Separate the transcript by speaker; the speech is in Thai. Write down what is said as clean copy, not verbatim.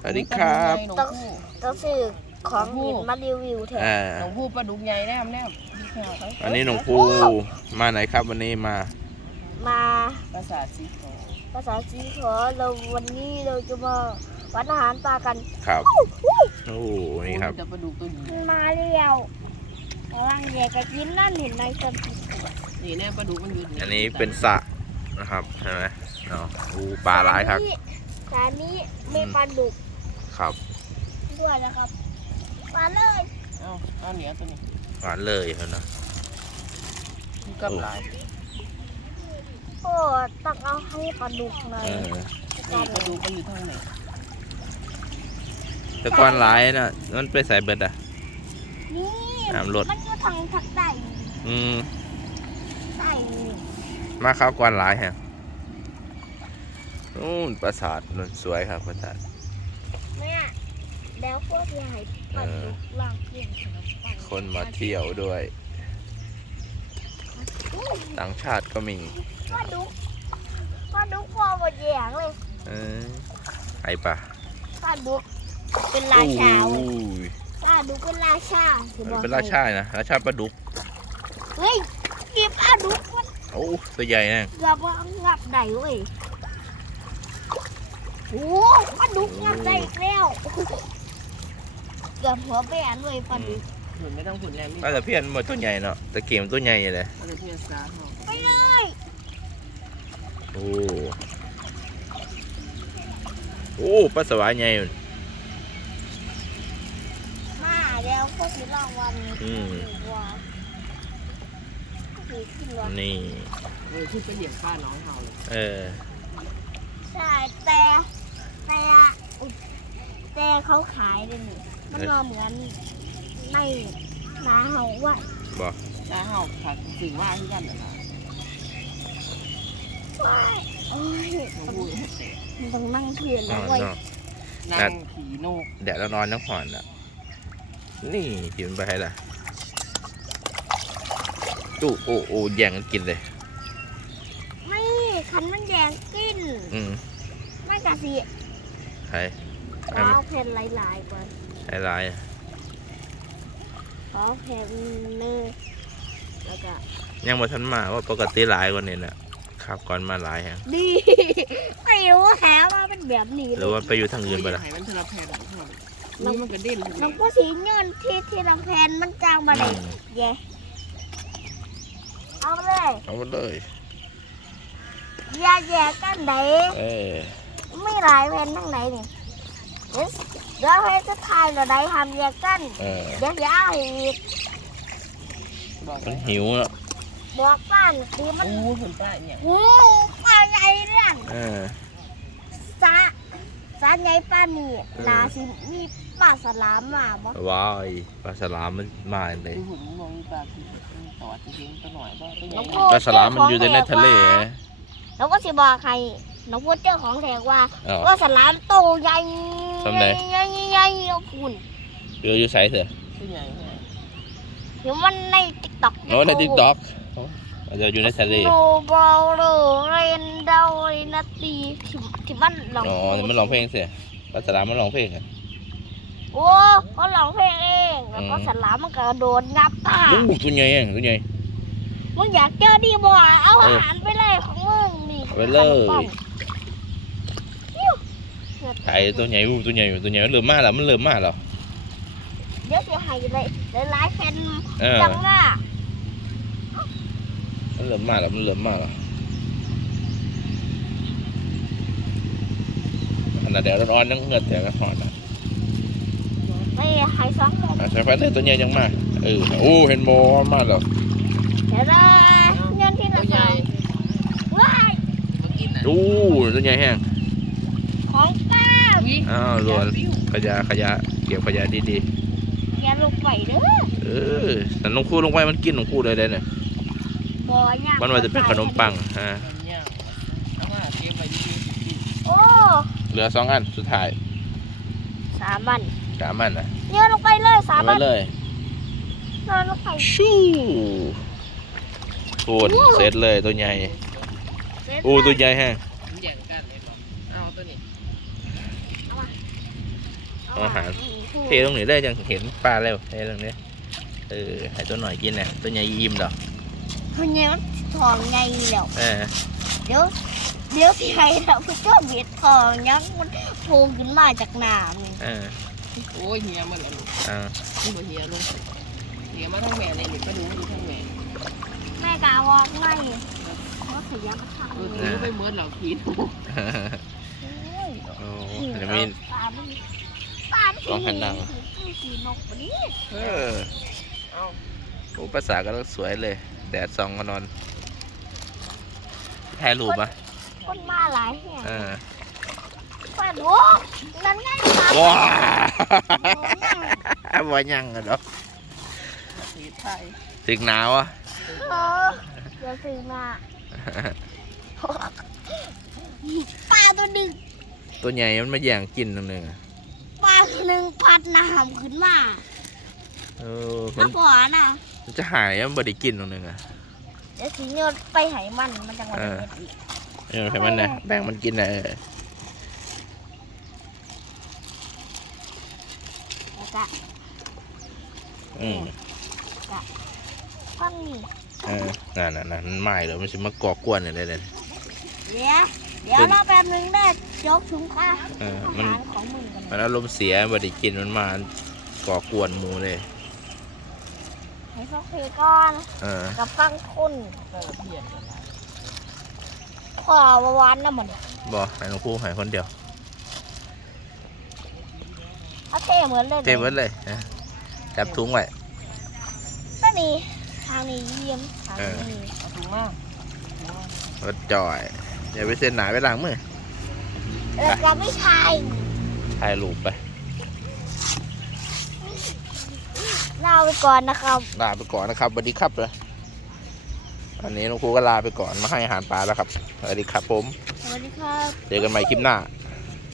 Speaker 1: สวัสดีครับ
Speaker 2: ต้องซื้อของหินมารีวิวแทน
Speaker 3: หนองพูปลาดุกใหญ่แน่
Speaker 1: อันนี้หนองพูมาไหนครับวันนี้มา
Speaker 3: ปราสาทสีขอ
Speaker 2: เราวันนี้เราจะมาวัดอาหารปลากัน
Speaker 1: ครับโอ้นี่ครับ
Speaker 3: ปลาดุกตัวนี้
Speaker 2: มาเรียวกำลังแยกกันกินนั่นเห็นในต้น
Speaker 3: นี่แน่ปลาดุกมันอยู่
Speaker 1: อันนี้เป็นสระนะครับใช่ไหมเนาะปลาหลายครับ
Speaker 2: แต่นี้มีปลาดุก
Speaker 1: ครับ
Speaker 2: ด้วยนะครับปลาเลย
Speaker 3: เอาเหนียวตัวนี้
Speaker 1: หวานเลยเขานะ
Speaker 3: กับหลาย
Speaker 2: โอ้ต้องเอาให้ปลาดุกหน่อย
Speaker 3: ปลาดุกมันอยู่ทางไหน
Speaker 1: แต่ก้อนหลายน่ะมันไปใส่เบ็ดอ่ะ
Speaker 2: นี่
Speaker 1: น้ำรถ
Speaker 2: มันอยู่ทางใต้ใต้
Speaker 1: มาข้าวก้อนหลายฮะนู่นปราสาทนั่นสวยครับปราสาท
Speaker 2: แม่แล้วพวกใหญ่ปลาดุกล่างเพียง
Speaker 1: คนมาเที่ยวด้วยต่างชาติก็มี
Speaker 2: ปลาดุกพอหมดแยงเลย
Speaker 1: ไอ้ปะ
Speaker 2: ปลาดุกเป็นราชาปลาดุกเป็นราชา
Speaker 1: เป็นราชานะราชาปลาดุก
Speaker 2: เฮ้ยกินปลาดุกมัน
Speaker 1: โอ้ตัวใหญ่นะ
Speaker 2: เกือบงับได้เว้ยโอ้ปลาดุกงับได้อีกแล้วเกือบหัวแบนเลยปลาดุก
Speaker 3: ไม่ต้องขุนแรง
Speaker 1: ปลาตะเพียนหมดตัวใหญ่เนาะตะเกียมตัวใหญ่เลย
Speaker 3: ปลาตะเพียนสาห
Speaker 2: ไปเลย
Speaker 1: โอ้ปลาสวายใหญ่
Speaker 2: มาแล้วก็สิรางวัล
Speaker 1: นี่
Speaker 3: ขึ้นไปเหยียบป้าน้องเขาเลย
Speaker 2: ใช่แต่เขาขายเลยนี่มันก็เหมือนในนาเห่าว่า
Speaker 1: บอก
Speaker 3: นาเห่าผัดสื่อว่าที่กันเหรอ
Speaker 2: โอ้ยมันต้องนั่งเถื่อนแล้วเว้ย
Speaker 3: นั่งขี่นก
Speaker 1: แดดแล้วนอนน้ำผ่อนอ่ะนี่กินไปให้ละตู้โอ้แย่งกันกินเลย
Speaker 2: ไม่คันมันแย่งกินไม่กะสิ
Speaker 1: ใคร
Speaker 2: เอาแผ่นหลายๆก่อน
Speaker 1: หลาย
Speaker 2: ขอแผ่นนึงแล้วก็
Speaker 1: ยังมาทันมาว่าปกติหลายกว่านี้นะครับก่อนมาหลายฮะ
Speaker 2: ดีไม่รู้แหว่าเป็นแบบนี้
Speaker 1: หรือว่าไปอยู่ทางอื่นไปละ
Speaker 3: มันจะรับแผ่นน้องมันกระเด็น
Speaker 2: น้องก็สีเงินที่ลำแผ่นมันจางมาเลยแย่เอา
Speaker 1: เลย
Speaker 2: อย่าแย่กันไหนไม่หลายแผ่นทั้งไหนนี่เดี๋ยวให้จะทายเราได้ทำแย่กันเดี๋ยวเอาอีก
Speaker 1: มันหิวแล้ว
Speaker 2: บอกป้านคือมัน
Speaker 3: คนป้าเนี่ย
Speaker 2: ปลาใหญ่เรื่องสาใหญ่ป้านี่นาสิมีปลาสลามมาบ่
Speaker 1: ว้ายปลาสลามมันมาเลย
Speaker 3: ผมมองปลาคือต่อจะเลี้ยงตัวหน่อย
Speaker 1: ปลาสลามมันอยู่ในทะเล
Speaker 2: แล้วก็สิบอกใครน้องพูดเจ้าของแถวว่าสลามโตใหญ่ใหญ่คุณ
Speaker 1: เรืออยู่ใส่เถอะ
Speaker 2: เดี๋ยวมันในติ๊กต็อก
Speaker 1: ในติ๊กต็อกจะอยู่ในทะเล
Speaker 2: โนบอลเรนดาวนาตีที่มันร้อง
Speaker 1: มันร้องเพลงเสียปลาสลามมันร้องเพลงอ่ะ
Speaker 2: โอ้เขาร้องเพลงเองแล้วก็สลามมันกระโดดงับตา
Speaker 1: ตัวใหญ่
Speaker 2: มึงอยากเจอดีบ่เอาอาหารไปเลยของมึงนี่
Speaker 1: ไปเลยไก่ตัวใหญ่มันเริ่มมากแล้วเ
Speaker 2: เดี๋ยวจะให้เลยหลายแผ่นจังว่า
Speaker 1: มันเริ่มมากแล้วอันนั้นเดี๋ยวร้อนนั่งเงือกแต่ก็หอนนะ
Speaker 2: ไม่หายซ้ำ
Speaker 1: ใช้ไฟเลยตัวใหญ่ยังมากเห็นโมมากแล้ว
Speaker 2: เดี๋ยวนะเงินที่เราใหญ่ว้าย
Speaker 1: ตัวใหญ่แห้ง
Speaker 2: ของป้า
Speaker 1: ล้วนขยะเก็บขยะดี
Speaker 2: ๆอย่าลงไปเด้อ
Speaker 1: แต่ลงคู่ลงไปมันกินลงคู่เลยเนี่ยมันว่าจะเป็นขนมปังเหลือ2 อันสุดท้าย
Speaker 2: 3 อัน
Speaker 1: นะ
Speaker 2: เยอะลงไปเลย3 อัน
Speaker 1: เลย
Speaker 2: นอนลงไป
Speaker 1: ชูโคตรเสร็จเลยตัวใหญ่ตัวใหญ่แฮะ
Speaker 3: แย่งกันเลยเอาตัวนี้
Speaker 1: อาหารเทตรงนี้ได้ยังเห็นปลาแล้วเทตรงนี้ให้ตัวหน่อยกินนะตัวใหญ่ยิ้มดอก
Speaker 2: เขาเนี่ยมันทองไงแล้ว
Speaker 1: เ
Speaker 2: เดี๋ยวสิให้เราไปเจอเบ็ดทองยังมันโผล่ขึ้นมาจากน้ำนี่
Speaker 3: โอ้ยเหียมันละลูก
Speaker 1: อ่า
Speaker 3: มันบ่เหียลูกเหียมาทั้งแม่เลยนี่ก็ดูอยู่ทั้งแม่
Speaker 2: แม่กาวอกไม่ว่าขยับทาง
Speaker 3: ถือไปเมื่อเราขีด
Speaker 1: โอ้แล้วมี
Speaker 2: ปลา
Speaker 1: ลองหันหลัง
Speaker 2: สีนกปะนี่
Speaker 3: เอา
Speaker 1: โอ้ภาษาก็สวยเลยแดดส่องก็นอนถ่ายรูปอ่ะ
Speaker 2: คนมาหลายแห่ง
Speaker 1: อ่า
Speaker 2: ปลาดุกนั่นไงปลา
Speaker 1: ว้าบ่ยังกันดอก
Speaker 3: ขีดไทย
Speaker 1: ถึงหนาวอ่ะ
Speaker 2: เดี๋ยวซื้อมาปลาตัวหนึ่ง
Speaker 1: ตัวใหญ่มันมาแย่งกินตรงนึง
Speaker 2: ปลาตัวหนึ่งพัดน้ำขึ้นมา
Speaker 1: มั
Speaker 2: ถ้าน บ่อน่ะ
Speaker 1: มันจะหายมันบ่ได้กินตรงนึงอ่ะ
Speaker 2: เดี๋ยวสีโยนไปไหมันจังหวะนี้อีก
Speaker 1: ให้มันนะแบ่งมันกินนะ
Speaker 2: แล้วก็ ก้อนนี่
Speaker 1: นั่นมันไหม้แล้วมันจะมากอกวนอะไรเลย
Speaker 2: เดี๋ยวเราแป๊บนึงได้ยกถุงข้าว
Speaker 1: เออ
Speaker 2: อา
Speaker 1: มัน
Speaker 2: หารของมึงกัน
Speaker 1: มันอารมณ์เสียบ่ได้กินมันมาก่อกวนหมูเลย
Speaker 2: ให้พวกเพก้อนกับฟังคุณ
Speaker 3: ก็เหีย
Speaker 2: ขอวานน้ำมัน
Speaker 1: บ่ให้หลวงปู่ให้คนเดียว
Speaker 2: เอาเทเหมือนเลย
Speaker 1: เต็มหมดเลยจับถุงไว้
Speaker 2: ก็นี่ทางนี้เยี่ยมทางนี้
Speaker 3: เอาถุงมาร
Speaker 1: ถจอยอย่าไปเส้นหนาไปล้างมือ
Speaker 2: แล้วก็ไม่ชาย
Speaker 1: ถ่ายรูปไป
Speaker 2: ลาไปก่อนนะครับ
Speaker 1: ลาไปก่อนนะครับสวัสดีครับเลยอันนี้หลวงปู่ก็ลาไปก่อนมาให้อาหารปลาแล้วครับสวัสดีครับผม
Speaker 2: สวัสดีครับ
Speaker 1: เจอกันใหม่คลิปหน้า